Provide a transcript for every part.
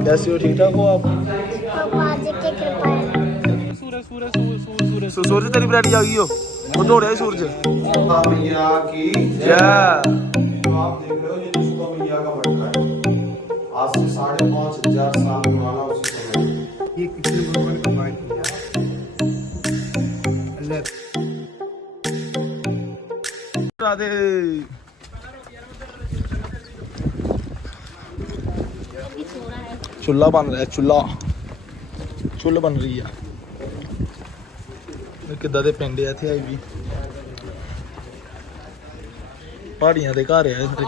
कैसे हो, ठीक ठाक हो आप? सूरज तेरी ब्रांडी आ गई हो, वो दौड़ है सूरज। मैया की जय। जो आप देख रहे हो ये सुबह मैया का मटका है। आज से 5,500 साल पुराना उसी समय। ये कृष्ण भगवान का बात किया अल्लाह राधे। चूल्हा बन रहा है, चुੱਲ बन रही है। किदा दे पिंड है इत्थे आई भी पहाड़ियां दे घर है इत्थे।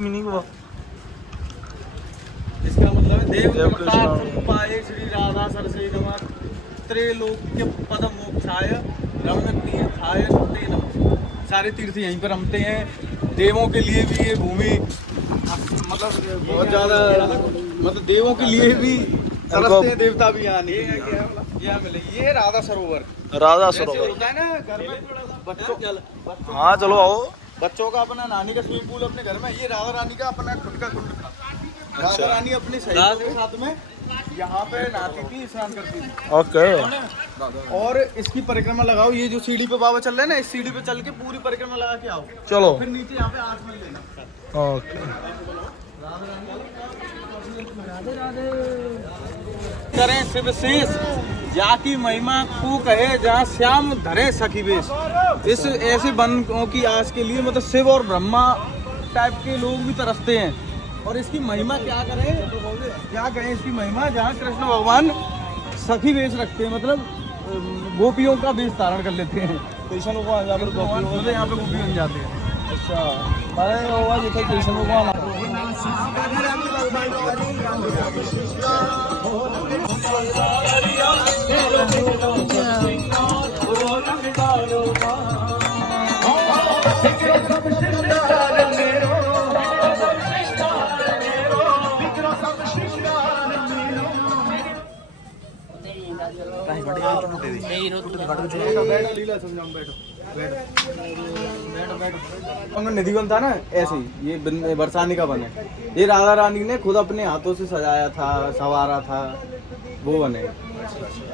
मीनिंग हुआ इसका मतलब है देव पाए श्री राधा सरसे नमः त्रैलोक्य पद मोक्षाय रमण तीर्थाय ते नमः। सारे तीर्थ यहीं पर रमते हैं। देवों के लिए भी ये भूमि मतलब बहुत ज्यादा मतलब देवों के लिए भी तरसते हैं, देवता भी यहाँ नहीं यहाँ मिले। ये राधा सरोवर होता है ना घर में बच्चों। हाँ चलो आओ। बच्चों का अपना नानी का स्विमिंग पूल अपने घर में, ये राधा रानी का अपना खुद का कुंड था। राधा रानी अपनी सहेलियों के साथ में यहाँ पे नहाती थी, स्नान करती थी। ओके। और इसकी परिक्रमा लगाओ। ये जो सीढ़ी पे बाबा चल रहे हैं ना, इस सीढ़ी पे चल के पूरी परिक्रमा लगा के आओ। चलो फिर नीचे यहाँ पे आचमन लेना। ओके। करें शिव शेष जाकी महिमा को कहे जहाँ श्याम धरे सखी वेश। इस ऐसे बनों की आस के लिए मतलब शिव और ब्रह्मा टाइप के लोग भी तरसते हैं। और इसकी महिमा क्या करें इसकी महिमा, जहाँ कृष्ण भगवान सखी वेश रखते हैं, मतलब गोपियों का वेश धारण कर लेते हैं। कृष्ण भगवान यहाँ पर मतलब यहाँ पे गोपी बन जाते हैं। अच्छा मारे होगा जिथे कृष्ण भगवान निधि वन था ना, ऐसे ही ये बरसाने का बन है। ये राधा रानी ने खुद अपने हाथों से सजाया था, संवारा था, वो बने।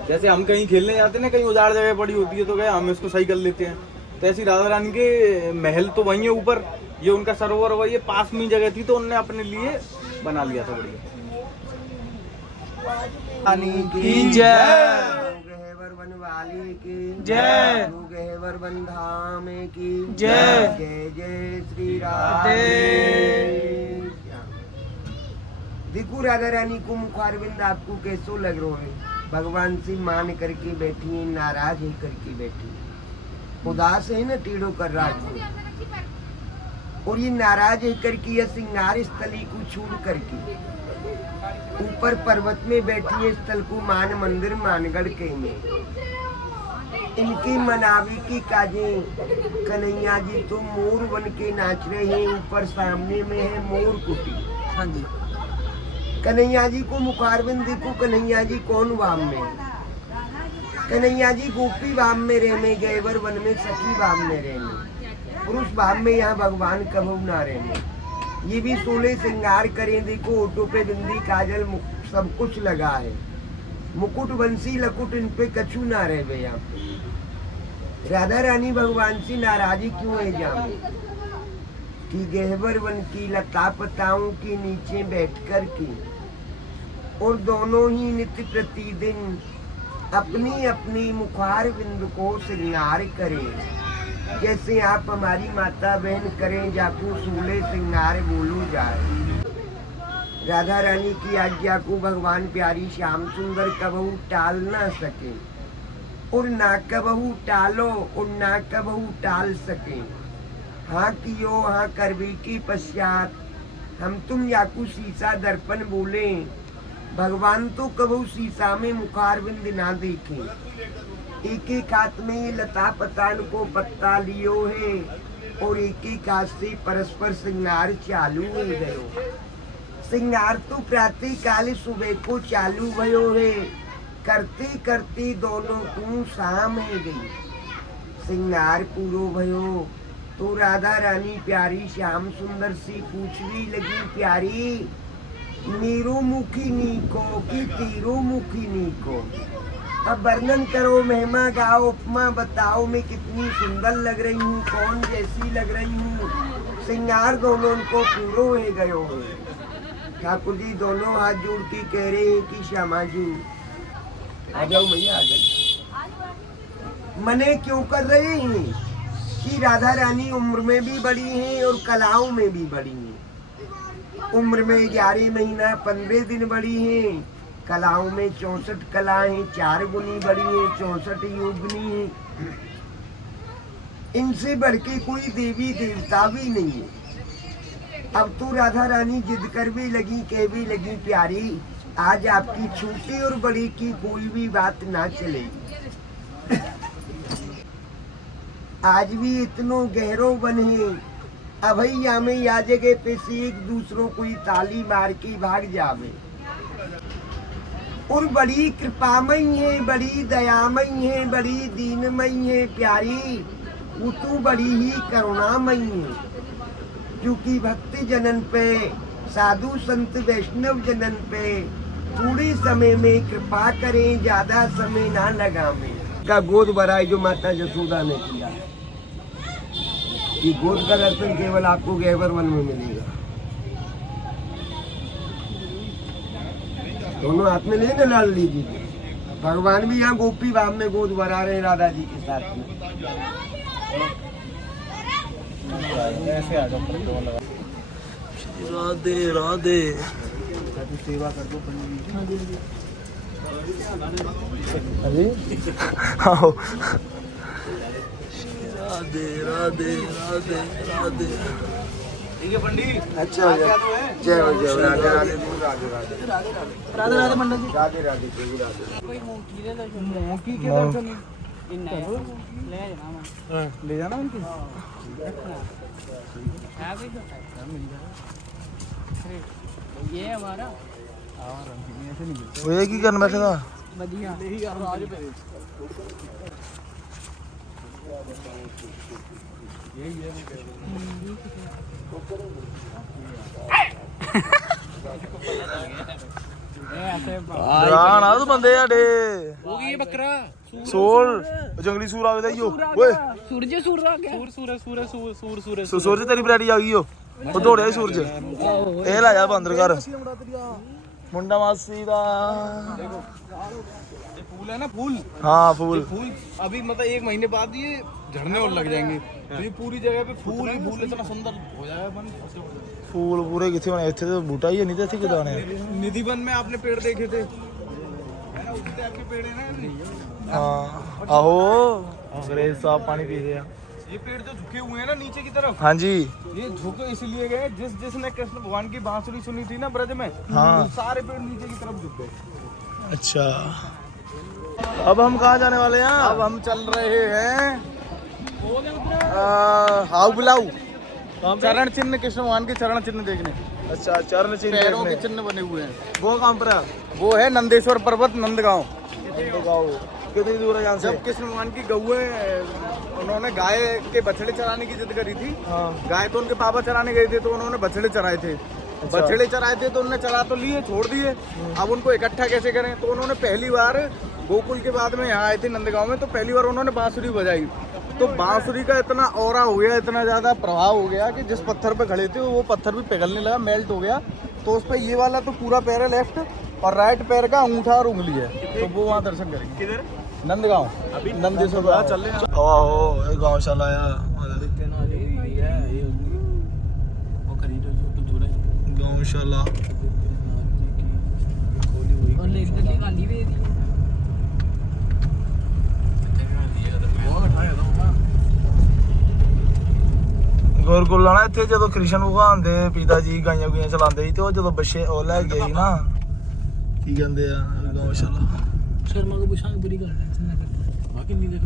जैसे हम कहीं खेलने जाते हैं ना, कहीं उजाड़ जगह पड़ी होती है तो गए हम इसको सही कर लेते हैं। तो ऐसी राधा रानी के महल तो वही है ऊपर, ये उनका सरोवर वही है, पास में जगह थी तो उनने अपने लिए बना लिया था। बढ़िया की जय, वाली की जय, गहेवर बंधाम की जय। जय जय श्री राधे। देखो राधा रानी को मुखारविंद आपको कैसो लग रहा है? भगवान से मान करके बैठी है, नाराज है करके बैठी, उदास है ना, टेढ़ो कर राज। और ये नाराज है करके यह सिंगार स्थली को छोड़ करके ऊपर पर्वत में बैठी है। स्थल को मान मंदिर मानगढ़ के में इनकी मनावी की काजे कन्हैया जी तो मोर बन के नाच रहे हैं। ऊपर सामने में है मोर कुटी। हाँ जी। कन्हैया जी को मुखारबिंद देखो, कन्हैया जी कौन वाम में? कन्हैया जी गोपी वाम में रहे में, गैवर वन में सखी वाम में रहे में, पुरुष भाव में यहाँ भगवान कबू ना रहे। ये भी 16 श्रृंगार करें। देखो ओटो पे बिंदी काजल सब कुछ लगा है, मुकुट बंसी लकुट इन पे कछु ना रहे बे। यहाँ पे राधा रानी भगवान से नाराजी क्यों है जाम कि गहवर वन की लता पताओं के नीचे बैठकर के और दोनों ही नित्य प्रतिदिन अपनी अपनी मुखार बिंद को श्रृंगार करें। जैसे आप हमारी माता बहन करें, जाकू सूले श्रृंगार बोलो जाए। राधा रानी की आज्ञा को भगवान प्यारी श्याम सुंदर कबहू टाल ना सके और ना कबहू टालो और ना कबहू टाल सके। हाँ कियो हाँ करबी की पश्चात हम तुम याकू शीशा दर्पण बोले। भगवान तो कबहू शीशा में मुखारविंद ना देखें। एक एक हाथ में ये लता पतान को पत्ता लियो है और एक एक हाथ से परस्पर श्रृंगार चालू हो गयो। श्रृंगार तो प्रातः काल सुबह को चालू भयो है, करते करते दोनों को शाम है गई। सिंगार पूरो भयो तो राधा रानी प्यारी श्याम सुंदर सी पूछवी लगी प्यारी नीरो मुखी नीको की तीरो मुखी नीको। अब वर्णन करो, महिमा गाओ, उपमा बताओ मैं कितनी सुंदर लग रही हूँ, कौन जैसी लग रही हूँ। सिंगार दोनों को पूरो हो गयो है। ठाकुर जी दोनों हाथ जोड़ के कह रहे हैं कि श्यामा जी आ जाओ मैया आ जाओ। मने क्यों कर रहे हैं कि राधा रानी उम्र में भी बड़ी हैं और कलाओं में भी बड़ी हैं। उम्र में 11 महीना 15 दिन बड़ी हैं, कलाओं में 64 कलाएं 4 गुनी बड़ी हैं, 64 योगनी हैं। इनसे बढ़ के कोई देवी देवता भी नहीं है। अब तो राधा रानी जिद कर भी लगी, कह भी लगी प्यारी आज आपकी छोटी और बड़ी की कोई भी बात ना चलेगी। आज भी इतनो गहरो बने अभैया में या जगह पे से एक दूसरों को ताली मार के भाग जावे। और बड़ी कृपामयी है, बड़ी दयामयी है, बड़ी दीनमयी है प्यारी, वो तो बड़ी ही करुणामयी है। क्योंकि भक्ति जनन पे, साधु संत वैष्णव जनन पे थोड़े समय में कृपा करें, ज्यादा समय ना लगावे। का गोद भराए जो माता यशोदा ने किया, ये गोद का दर्शन केवल आपको गहवर वन में मिलेगा। दोनों हाथ में लेने लाल लीजिए। भगवान भी यहाँ गोपी बाम में गोद भरा रहे राधा जी के साथ में। राधे राधे। सेवा कर दो अरे आओ। राधे राधे राधे राधे। ठीक है पंडित। अच्छा जय हो जय हो। राधे राधे राधे राधे राधे राधे पंडित जी। राधे राधे प्रभु राधे। मोकी के दर्शन ले जाना उनकी। ये हमारा वो एक ही करने बैठे था। बढ़िया डराना तो बंदे आडे हो गई बकरा सोल जंगली सूर आ गया यो ओए सूरज सूर आ गया सूर सूरज तेरी बराड़ी आ गई यो ਉਹ ਦੌੜਿਆ ਸੂਰਜ ਇਹ ਲੈ ਜਾ ਬੰਦਰ ਘਰ ਮੁੰਡਾ ਮਾਸੀ ਦਾ ये फूल है ना फूल हाँ फूल फूल अभी मतलब 1 महीने बाद ये झड़ने और लग जाएंगे तो ये पूरी जगह पे फूल ही फूल इतना सुंदर हो जाएगा बन फूल पूरे किथे होने इथे तो बूटा ही नहीं तो इथे किदा ने निधि वन में आपने पेड़ देखे थे है ना उगते आपके पेड़ है ना हाँ आहो अंग्रेज साहब पानी पी रहे हैं ये पेड़ जो झुके हुए हैं ना नीचे की तरफ हाँ जी ये झुके इसलिए गए जिसने कृष्ण भगवान की बांसुरी सुनी थी ना ब्रज में हाँ सारे पेड़ नीचे की तरफ झुक गए। अच्छा अब हम कहाँ जाने वाले हैं? अब हम चल रहे हैं हाउ बुलाऊ चरण चिन्ह कृष्ण भगवान के चरण चिन्ह देखने। अच्छा चरण चिन्ह पैरों के देखने। चिन्ह बने हुए हैं। वो कहाँ पर है? वो है नंदेश्वर पर्वत नंदगांव। कितनी दूर है यहाँ से? जब कृष्ण भगवान की गौएं उन्होंने गाय के बछड़े चराने की जिद करी थी। हाँ गाय तो उनके पापा चराने गए थे तो उन्होंने बछड़े चराए थे। अच्छा। बछड़े चराए थे तो उन्होंने चरा तो लिए छोड़ दिए। अब उनको इकट्ठा कैसे करें तो उन्होंने पहली बार गोकुल के बाद में यहाँ आए थे नंदगांव में तो पहली बार उन्होंने बांसुरी बजाई तो बांसुरी का इतना औरा हो गया इतना ज़्यादा प्रभाव हो गया कि जिस पत्थर पे खड़े थे वो पत्थर भी पिघलने लगा मेल्ट हो गया। तो उस पर ये वाला तो पूरा पैर है लेफ्ट और राइट पैर का अंगूठा और उंगली है तो वो वहाँ दर्शन करेंगे। किधर? नंदगांव अभी नंदेश्वर चल रहे हैं। ओहो गौशाला आया गौशाला ਗੁਰਗੁਲ ਨਾ ਇੱਥੇ ਜਦੋਂ ਕ੍ਰਿਸ਼ਨ ਭਗਵਾਨ ਦੇ ਪਿਤਾ ਜੀ ਗਾਈਆਂ ਗੁਈਆਂ ਚਲਾਉਂਦੇ ਸੀ ਤੇ ਉਹ ਜਦੋਂ ਬੱਚੇ ਉਹ ਲੈ ਗਏ ਸੀ ਨਾ ਕੀ ਕਹਿੰਦੇ ਆ ਗਊਸ਼ਾਲਾ शर्मा को पूछा बुरी कर कितनी देर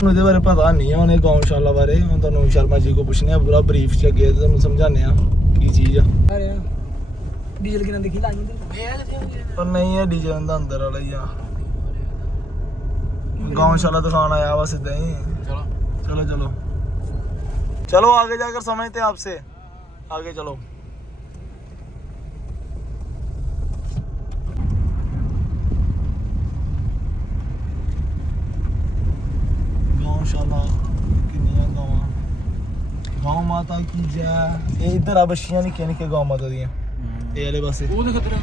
ਮੈਨੂੰ ਇਹਦੇ ਬਾਰੇ ਪਤਾ ਨਹੀਂ ਆ ਉਹਨੇ ਗਊਸ਼ਾਲਾ ਬਾਰੇ ਹੁਣ ਤੁਹਾਨੂੰ ਸ਼ਰਮਾ ਜੀ ਕੋ ਪੁੱਛਨੇ ਆ ਪੂਰਾ ਬਰੀਫ ਚ ਅੱਗੇ ਤੁਹਾਨੂੰ ਸਮਝਾਉਂਦੇ ਆ ਕੀ ਚੀਜ਼ ਆ अरे डीजल कितना देखी लागी ਪਰ ਨਹੀਂ ਇਹ ਡੀਜ਼ਲ ਦਾ ਅੰਦਰ ਵਾਲਾ ਹੀ ਆ गौशाला दिखाना आया बस इतना ही। चलो चलो चलो चलो आगे जाकर समझते हैं आपसे, आगे चलो। गौशाला किन्नियां गावां, गौ माता की जय। ये इधर आ बच्छियां निक्कियां निक्कियां गौ माता दियां, ये वाले पासे वो देख तेरा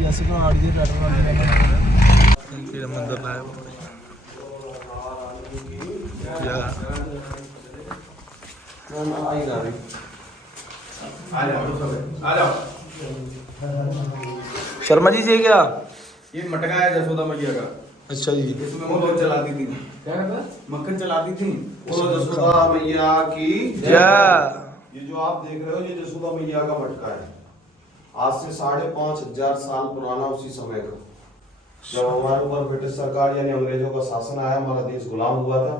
जैसे घाट दी पैटर्न वाली मंदिर लाया शर्मा जी। ये क्या? ये मटका है जसोदा मैया का। अच्छा जी। इसमें वो लोग चलाती थी, क्या कहता मक्खन चलाती थी। वो जसोदा मैया की जय। ये जो आप देख रहे हो ये जसोदा मैया का मटका है। आज से 5,500 साल पुराना उसी समय का, जब हमारे ऊपर ब्रिटिश सरकार यानी अंग्रेजों का शासन आया, हमारा देश गुलाम हुआ था।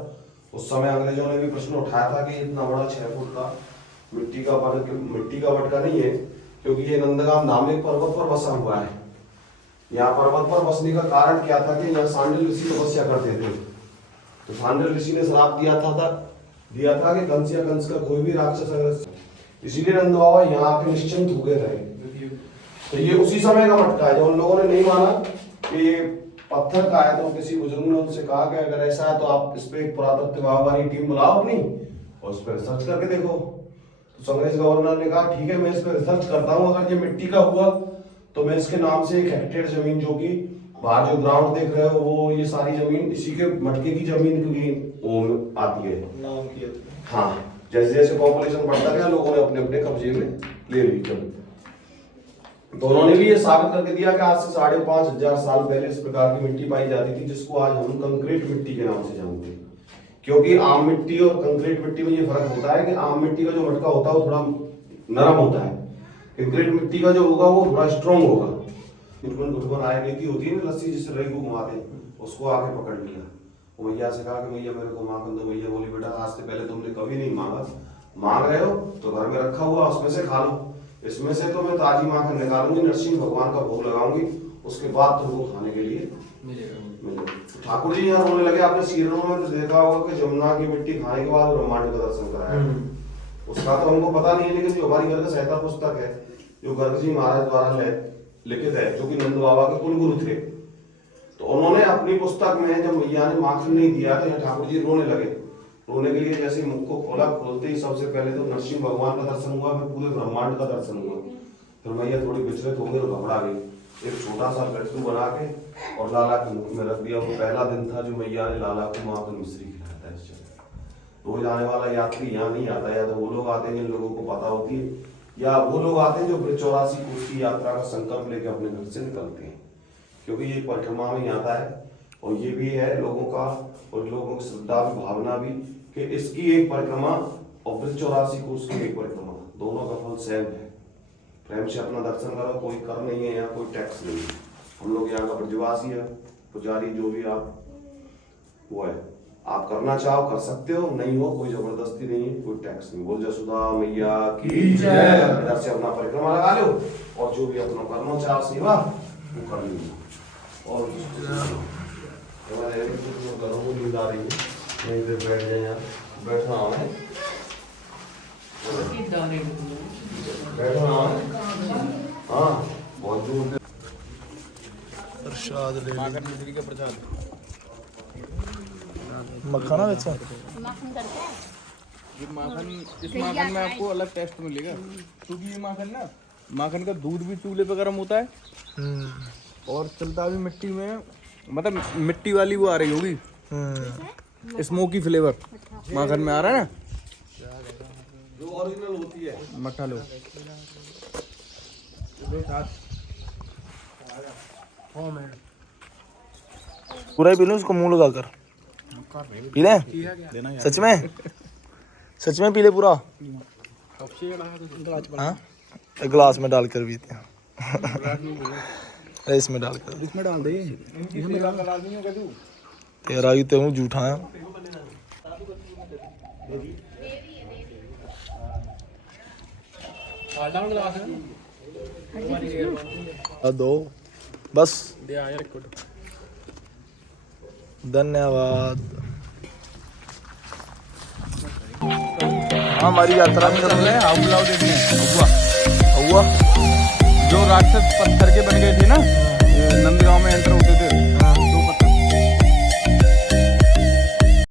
उस समय अंग्रेजों ने भी प्रश्न उठाया था कि इतना बड़ा 6 फुट का मिट्टी का मटका नहीं है, क्योंकि ये नंदगाम नाम एक पर्वत पर बसा हुआ है। यहाँ पर्वत पर बसने का कारण क्या था कि यहाँ सांडिल ऋषि तपस्या करते थे। तो सांडिल ऋषि ने श्राप दिया था कि कंस या कंस का कोई भी राक्षस अगर, इसीलिए नंद बाबा यहाँ पे निश्चिंत हो गए रहे। तो ये उसी समय का मटका है। जो उन लोगों ने नहीं माना कि पत्थर का है, तो किसी बुजुर्ग ने उनसे कहा कि अगर ऐसा है तो आप इस पे एक पुरातत्व विभाग वाली टीम बुलाओ अपनी और इस पर रिसर्च करके देखो। तो अंग्रेज गवर्नर ने कहा ठीक है, मैं इस पर रिसर्च करता हूँ। अगर ये मिट्टी का हुआ तो मैं इसके नाम से 1 हेक्टेयर जमीन, जो कि बाहर जो ग्राउंड देख रहे हो वो ये सारी जमीन इसी के मटके की जमीन की आती है। नाम किया। हाँ, जैसे जैसे पॉपुलेशन बढ़ता गया लोगों ने अपने अपने कब्जे में ले ली जमीन। तो उन्होंने भी ये साबित करके दिया कि आज से 5,500 साल पहले इस प्रकार की मिट्टी पाई जाती थी, जिसको आज हम कंक्रीट मिट्टी के नाम से जानते हैं। क्योंकि आम मिट्टी और कंक्रीट मिट्टी में ये फर्क होता है कि आम मिट्टी का जो मटका होता है वो थोड़ा नरम होता है, कंक्रीट मिट्टी का जो होगा वो थोड़ा स्ट्रॉन्ग होगा। दुश्मन आए रीति होती है ना, लस्सी जिससे रही को घुमाते हैं, उसको आके पकड़ लिया। वो मैया से कहा कि मैया मेरे को माखन दो। मैया बोली बेटा आज से पहले तुमने कभी नहीं मांगा, मांग रहे हो तो घर में रखा हुआ उसमें से खा लो। इसमें से तो मैं ताजी माखन निकालूंगी, नरसिंह भगवान का भोग लगाऊंगी, उसके बाद तुमको खाने के लिए मिलेगा। ठाकुर जी यहाँ रोने लगे। आपने सीरियलों में तो देखा होगा कि जमुना की मिट्टी खाने के बाद ब्रह्मांड का दर्शन कराया। उसका तो हमको पता नहीं है, लेकिन जो हमारी घर का सहता पुस्तक है जो गर्ग जी महाराज द्वारा लिखित है, जो कि नंद बाबा के कुलगुरु थे, तो उन्होंने अपनी पुस्तक में जब मैया ने माखन नहीं दिया तो यहाँ ठाकुर जी रोने लगे। रोने के लिए जैसे मुख को खोला, खोलते ही सबसे पहले तो नरसिंह भगवान का दर्शन हुआ, फिर पूरे ब्रह्मांड का दर्शन हुआ। फिर मैया थोड़ी विचलित हो गई और घबरा गई। एक छोटा सा लड्डू बना के और लाला के मुख में रख दिया। वो पहला दिन था जो मैया ने लाला को माखन मिश्री खिलाया था। इस जगह रोज आने वाला यात्री यहाँ नहीं आता, या तो वो लोग आते हैं जिन लोगों को पता होती है, या वो लोग आते हैं जो 84 कोस की यात्रा का संकल्प लेकर अपने घर से निकलते हैं। क्योंकि ये परिक्रमा में आता है और ये भी है लोगों का और लोगों की श्रद्धा भी, भावना भी, कि इसकी एक परिक्रमा और 84 कोस की एक परिक्रमा, दोनों का फल सेम है। प्रेम से अपना दर्शन करो, कोई कर नहीं है, यहाँ कोई टैक्स नहीं है। हम लोग यहाँ का ब्रजवासी है, पुजारी जो भी आप वो है, आप करना चाहो कर सकते हो, नहीं हो कोई जबरदस्ती नहीं है, कोई टैक्स नहीं। बोल जसोदा मैया की जय। इधर से अपना परिक्रमा लगा लो और जो भी अपना करना चाहो सेवा वो कर लीजिए। और घरों को नींद आ रही है, नहीं फिर बैठ जाए, यहाँ बैठना है, बैठना है। हाँ बहुत दूर प्रसाद ले माखन मिश्री का प्रसाद। मखाना बेचा। ये माखन, इस माखन में आपको अलग टेस्ट मिलेगा, क्योंकि ये माखन ना, माखन का दूध भी चूल्हे पे गर्म होता है और चलता भी मिट्टी में, मतलब मिट्टी वाली वो आ रही होगी, स्मोकी फ्लेवर माखन में आ रहा है ना, जो ओरिजिनल होती है। मठा लो। पूरा ही पी लूं उसको मुंह लगा कर? पी लें? सच में? सच में पी ले पूरा? हाँ, गिलास में डालकर पीते हैं। इसमें डालकर, इसमें डाल दे, इसमें डाल दूंगा क्या तू? तेरा ही तो जूठा है। दो बस। धन्यवाद। हाँ, हमारी यात्रा में चल रहे हैं हाउ देखने हुआ जो राक्षस पत्थर के बन गए थे ना, नंदगांव में